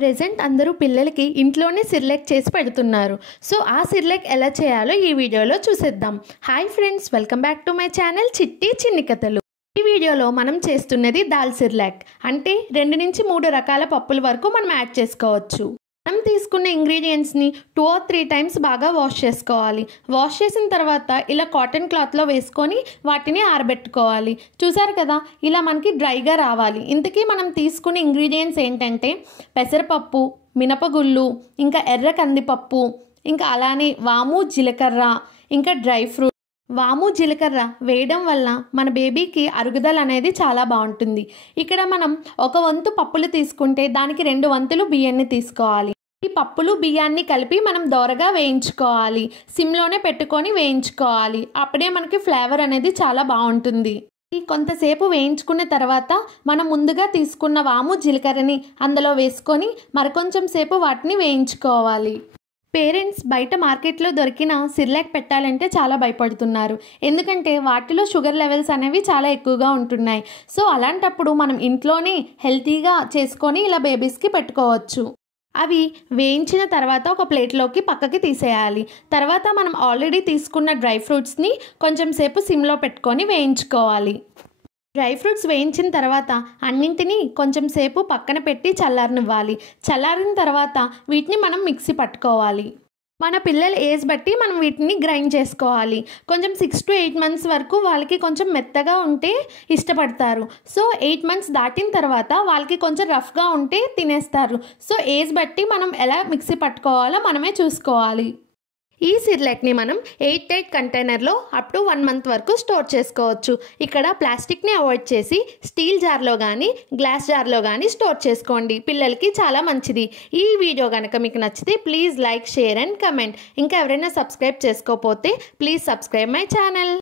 Present అందరూ పిల్లలకి ఇంట్లోనే సిర్లాక్ చేసి పెడుతున్నారు. సో ఆ సిర్లాక్ ఎలా చేయాలో ఈ వీడియోలో చూసేద్దాం. Hi friends, welcome back to my channel చిట్టి చిన్ని కథలు. ఈ వీడియోలో మనం చేస్తున్నది దాల్ సిర్లాక్. అంటే 2 నుంచి 3 రకాల పప్పుల వరకు మనం యాడ్ చేసుకోవచ్చు. మనం తీసుకున్న ఇంగ్రీడియంట్స్ని 2 or 3 టైమ్స్ బాగా వాష్ చేసుకోవాలి. వాష్ చేసిన తర్వాత ఇలా కాటన్ క్లాత్లో వేసుకొని వాటిని ఆరబెట్టుకోవాలి. చూసారు కదా, ఇలా మనకి డ్రైగా రావాలి. ఇంతకీ మనం తీసుకునే ఇంగ్రీడియంట్స్ ఏంటంటే పెసరపప్పు, మినపగుళ్ళు, ఇంకా ఎర్ర కందిపప్పు, ఇంకా అలానే వాము, జీలకర్ర, ఇంకా డ్రై ఫ్రూట్. వాము, జీలకర్ర వేయడం వల్ల మన బేబీకి అరుగుదల అనేది చాలా బాగుంటుంది. ఇక్కడ మనం 1 వంతు పప్పులు తీసుకుంటే దానికి 2 వంతులు బియ్యాన్ని తీసుకోవాలి. ఈ పప్పులు బియ్యాన్ని కలిపి మనం దోరగా వేయించుకోవాలి. సిమ్లోనే పెట్టుకొని వేయించుకోవాలి. అప్పుడే మనకి ఫ్లేవర్ అనేది చాలా బాగుంటుంది. కొంతసేపు వేయించుకున్న తర్వాత మనం ముందుగా తీసుకున్న వాము, జీలకర్రని అందులో వేసుకొని మరికొంచెం సేపు వాటిని వేయించుకోవాలి. పేరెంట్స్ బయట మార్కెట్లో దొరికిన సిర్లాక్ పెట్టాలంటే చాలా భయపడుతున్నారు. ఎందుకంటే వాటిలో షుగర్ లెవెల్స్ అనేవి చాలా ఎక్కువగా ఉంటున్నాయి. సో అలాంటప్పుడు మనం ఇంట్లోనే హెల్తీగా చేసుకొని ఇలా బేబీస్కి పెట్టుకోవచ్చు. అవి వేయించిన తర్వాత ఒక ప్లేట్లోకి పక్కకి తీసేయాలి. తర్వాత మనం ఆల్రెడీ తీసుకున్న డ్రై ఫ్రూట్స్ని కొంచెం సేపు సిమ్లో పెట్టుకొని వేయించుకోవాలి. డ్రై ఫ్రూట్స్ వేయించిన తర్వాత అన్నింటినీ కొంచెం సేపు పక్కన పెట్టి చల్లారనివ్వాలి. చల్లారిన తర్వాత వీటిని మనం మిక్సీ పట్టుకోవాలి. మన పిల్లల ఏజ్ బట్టి మనం వీటిని గ్రైండ్ చేసుకోవాలి. కొంచెం 6 to 8 months వరకు వాళ్ళకి కొంచెం మెత్తగా ఉంటే ఇష్టపడతారు. సో 8 months దాటిన తర్వాత వాళ్ళకి కొంచెం రఫ్గా ఉంటే తినేస్తారు. సో ఏజ్ బట్టి మనం ఎలా మిక్సీ పట్టుకోవాలో మనమే చూసుకోవాలి. ఈ సిర్లాక్ని మనం 8 కంటైనర్లో అప్ టు 1 month వరకు స్టోర్ చేసుకోవచ్చు. ఇక్కడ ప్లాస్టిక్ని అవాయిడ్ చేసి స్టీల్ జార్లో కానీ గ్లాస్ జార్లో కానీ స్టోర్ చేసుకోండి. పిల్లలకి చాలా మంచిది. ఈ వీడియో కనుక మీకు నచ్చితే please like, share and comment. ఇంకా ఎవరైనా సబ్స్క్రైబ్ చేసుకోకపోతే ప్లీజ్ సబ్స్క్రైబ్ మై ఛానల్.